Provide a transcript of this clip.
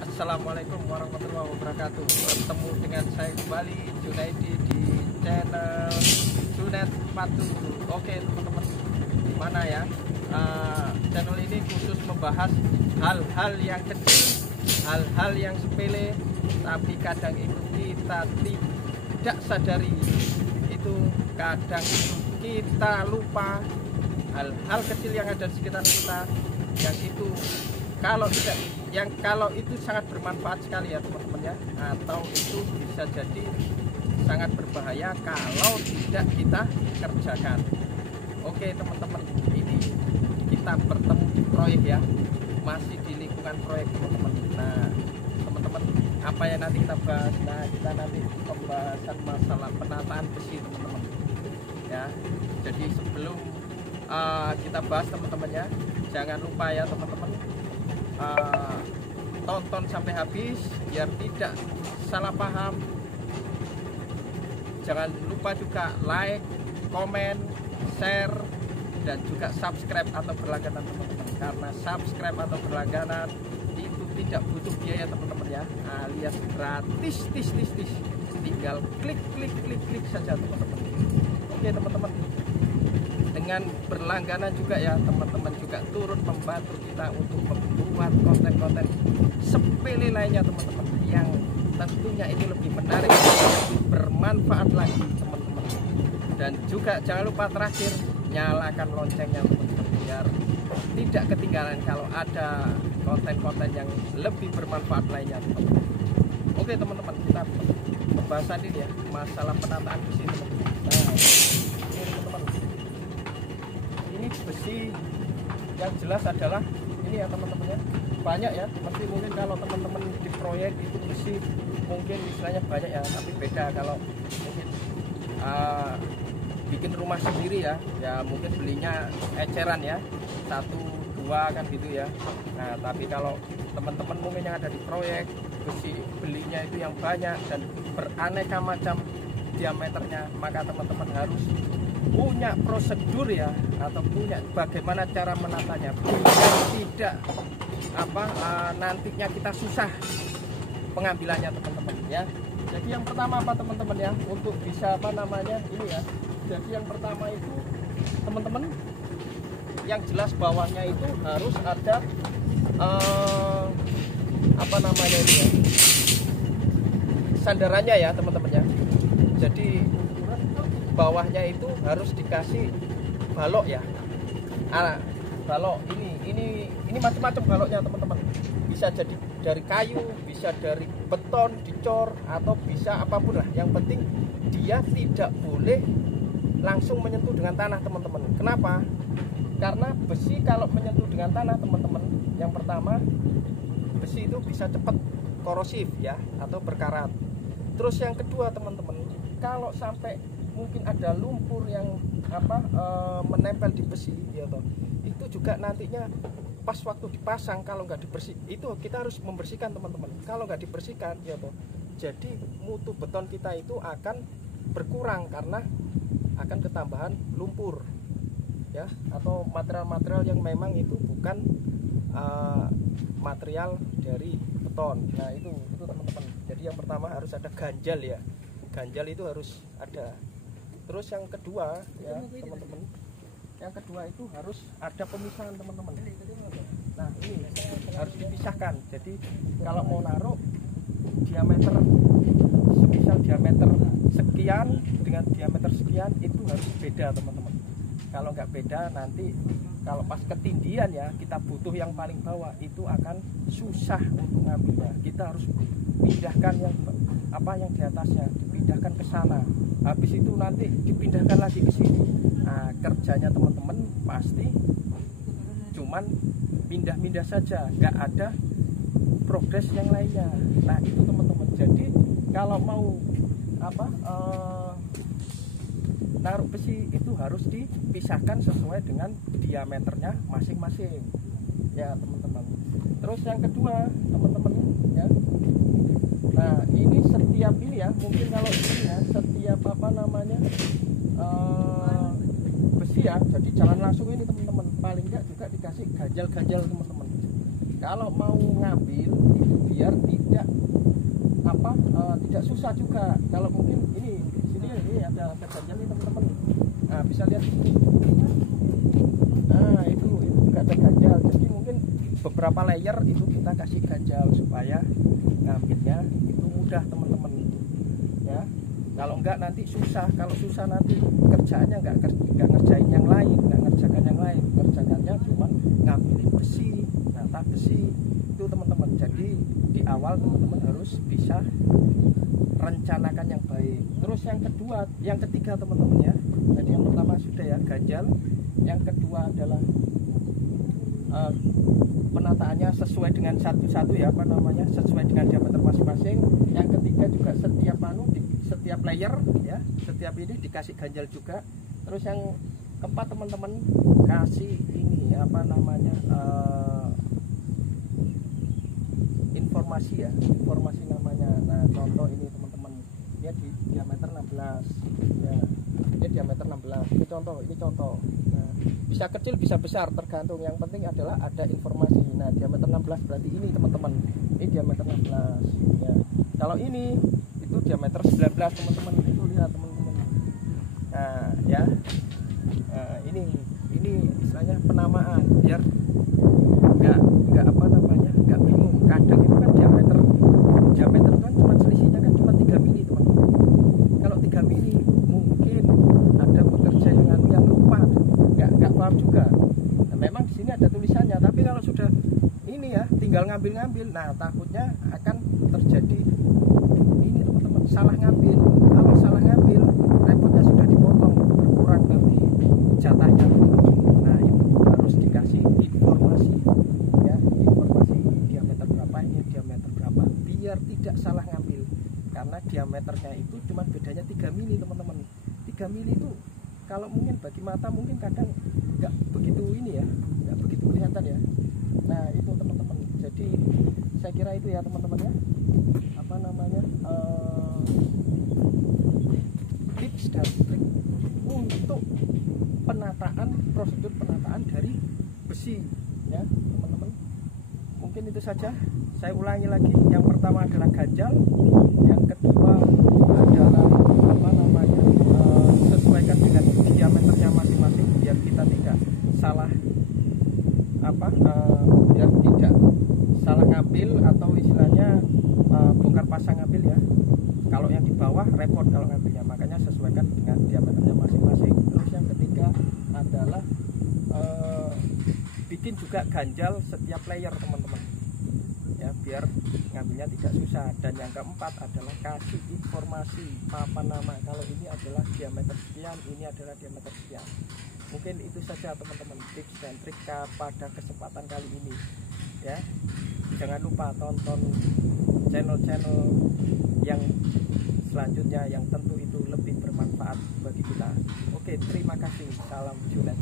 Assalamualaikum warahmatullahi wabarakatuh. Bertemu dengan saya kembali Junaidi di channel Junaid Patu. Oke teman-teman, gimana ya? Channel ini khusus membahas hal-hal yang kecil, hal-hal yang sepele, tapi kadang itu kita tidak sadari. Itu kadang itu kita lupa hal-hal kecil yang ada di sekitar kita, yang itu kalau itu sangat bermanfaat sekali ya teman-teman ya, atau itu bisa jadi sangat berbahaya kalau tidak kita kerjakan. Oke teman-teman, ini kita bertemu di proyek ya, masih di lingkungan proyek teman-teman. Nah teman-teman, apa yang nanti kita bahas? Nah kita nanti pembahasan masalah penataan besi teman-teman ya. Jadi sebelum kita bahas teman-teman ya, jangan lupa ya teman-teman, tonton sampai habis biar tidak salah paham. Jangan lupa juga like, komen, share, dan juga subscribe atau berlangganan teman-teman, karena subscribe atau berlangganan itu tidak butuh biaya teman-teman ya, alias gratis, tinggal klik saja teman-teman. Oke teman-teman, dengan berlangganan juga ya teman-teman juga turut membantu kita untuk membuat konten-konten sepele lainnya teman-teman, yang tentunya ini lebih menarik, lebih bermanfaat lagi teman-teman. Dan juga jangan lupa terakhir, nyalakan loncengnya teman-teman, biar tidak ketinggalan kalau ada konten-konten yang lebih bermanfaat lainnya teman-teman. Oke teman-teman, kita pembahasan ini ya, masalah penataan besi teman-teman. Nah ini teman-teman, ini besi yang jelas adalah ini ya teman-teman ya, banyak ya, pasti mungkin kalau teman-teman di proyek itu besi mungkin istilahnya banyak ya, tapi beda kalau mungkin bikin rumah sendiri ya, ya mungkin belinya eceran ya, 1, 2 kan gitu ya. Nah tapi kalau teman-teman mungkin yang ada di proyek, besi belinya itu yang banyak dan beraneka macam diameternya, maka teman-teman harus punya prosedur ya, atau punya bagaimana cara menatanya biar tidak nantinya kita susah pengambilannya teman-teman ya. Jadi yang pertama apa teman-teman ya, untuk bisa ini ya, jadi yang pertama itu teman-teman, yang jelas bawahnya itu harus ada ini ya, sandarannya ya teman-teman ya. Jadi bawahnya itu harus dikasih balok ya, balok ini macam-macam baloknya teman-teman, bisa jadi dari kayu, bisa dari beton dicor, atau bisa apapun lah, yang penting dia tidak boleh langsung menyentuh dengan tanah teman-teman. Kenapa? Karena besi kalau menyentuh dengan tanah teman-teman, yang pertama besi itu bisa cepat korosif ya, atau berkarat. Terus yang kedua teman-teman, kalau sampai mungkin ada lumpur yang menempel di besi ya toh, itu juga nantinya pas waktu dipasang kalau nggak dibersih, itu kita harus membersihkan teman-teman. Kalau nggak dibersihkan ya toh, jadi mutu beton kita itu akan berkurang karena akan ketambahan lumpur ya, atau material-material yang memang itu bukan material dari beton. Nah itu teman-teman. Jadi yang pertama harus ada ganjal ya, ganjal itu harus ada. Terus yang kedua ya teman-teman, yang kedua itu harus ada pemisahan teman-teman. Nah ini harus dipisahkan. Jadi kalau mau naruh diameter, semisal diameter sekian dengan diameter sekian, itu harus beda teman-teman. Kalau nggak beda nanti kalau pas ketindian ya, kita butuh yang paling bawah, itu akan susah untuk ngambilnya. Kita harus pindahkan yang di atasnya, dipindahkan ke sana. Habis itu nanti dipindahkan lagi ke sini. Nah, kerjanya teman-teman pasti cuman pindah-pindah saja, nggak ada progres yang lainnya. Nah itu teman-teman. Jadi kalau mau naruh besi itu harus dipisahkan sesuai dengan diameternya masing-masing ya teman-teman. Terus yang kedua teman-teman ya, nah ini setiap ini ya, mungkin kalau ini ya, setiap besi ya, jadi jangan langsung ini teman-teman, paling enggak juga dikasih ganjal-ganjal teman-teman. Kalau mau ngambil itu biar tidak susah juga. Kalau mungkin ini sini ada ganjal nih teman-teman. Nah, bisa lihat di sini. Nah, itu juga ada ganjal. Jadi mungkin beberapa layer itu kita kasih ganjal supaya ngambilnya itu mudah teman-teman. Ya. Kalau enggak nanti susah. Kalau susah nanti kerjaannya enggak ngerjain yang lain, enggak ngerjakan yang lain. Kerjaannya cuma ngambilin besi, nata besi. Itu teman-teman. Jadi di awal teman-teman harus bisa rencanakan yang baik. Terus yang ketiga teman-teman ya. Jadi yang pertama sudah ya ganjal. Yang kedua adalah penataannya sesuai dengan satu-satu ya, sesuai dengan diameter masing-masing. Yang ketiga juga setiap layer ya, setiap ini dikasih ganjal juga. Terus yang keempat teman-teman kasih ini informasi namanya. Nah, contoh ini teman-teman, dia di diameter 16 ya. Dia diameter 16. Ini contoh. Nah, bisa kecil bisa besar tergantung, yang penting adalah ada informasi. Nah, diameter 16 berarti ini teman-teman. Ini diameter 16 ya. Kalau ini itu diameter 19 teman-teman. Itu lihat teman-teman. Nah, ya. Nah, ini istilahnya penamaan biar enggak bingung. Kadang itu kan diameter kan cuma selisihnya kan cuma 3 mili teman-teman. Kalau 3 mili mungkin ada pekerja yang lupa, enggak paham juga. Nah, memang di sini ada tulisannya, tapi kalau sudah ini ya tinggal ngambil, nah takutnya akan terjadi ini teman-teman, salah ngambil. Kalau salah ngambil, repotnya sudah dipotong, berkurang nanti jatahnya. Nah, itu harus dikasih informasi ya, informasi diameter berapa, ini diameter berapa, biar tidak salah ngambil. Karena diameternya itu cuma bedanya 3 mili teman-teman. 3 mili itu kalau mungkin bagi mata mungkin kadang nggak begitu ini ya, nggak begitu kelihatan ya. Nah, itu teman-teman. Jadi saya kira itu ya teman-teman ya, tips dan trik untuk prosedur penataan dari besi ya teman-teman. Mungkin itu saja. Saya ulangi lagi, yang pertama adalah ganjal, yang kedua adalah sesuaikan dengan diameternya masing-masing biar kita tidak salah biar tidak salah ngambil atau istilahnya bongkar pasang ngambil ya. Kalau yang di bawah repot kalau ngambilnya, makanya sesuaikan dengan diameternya masing-masing. Terus yang ketiga adalah bikin juga ganjal setiap layer teman-teman ya, biar ngambilnya tidak susah. Dan yang keempat adalah kasih informasi papan nama, kalau ini adalah diameter sekian, ini adalah diameter sekian. Mungkin itu saja teman-teman tips dan trik pada kesempatan kali ini ya. Jangan lupa tonton channel-channel yang selanjutnya yang tentu itu lebih bermanfaat bagi kita. Oke, terima kasih. Salam Junet.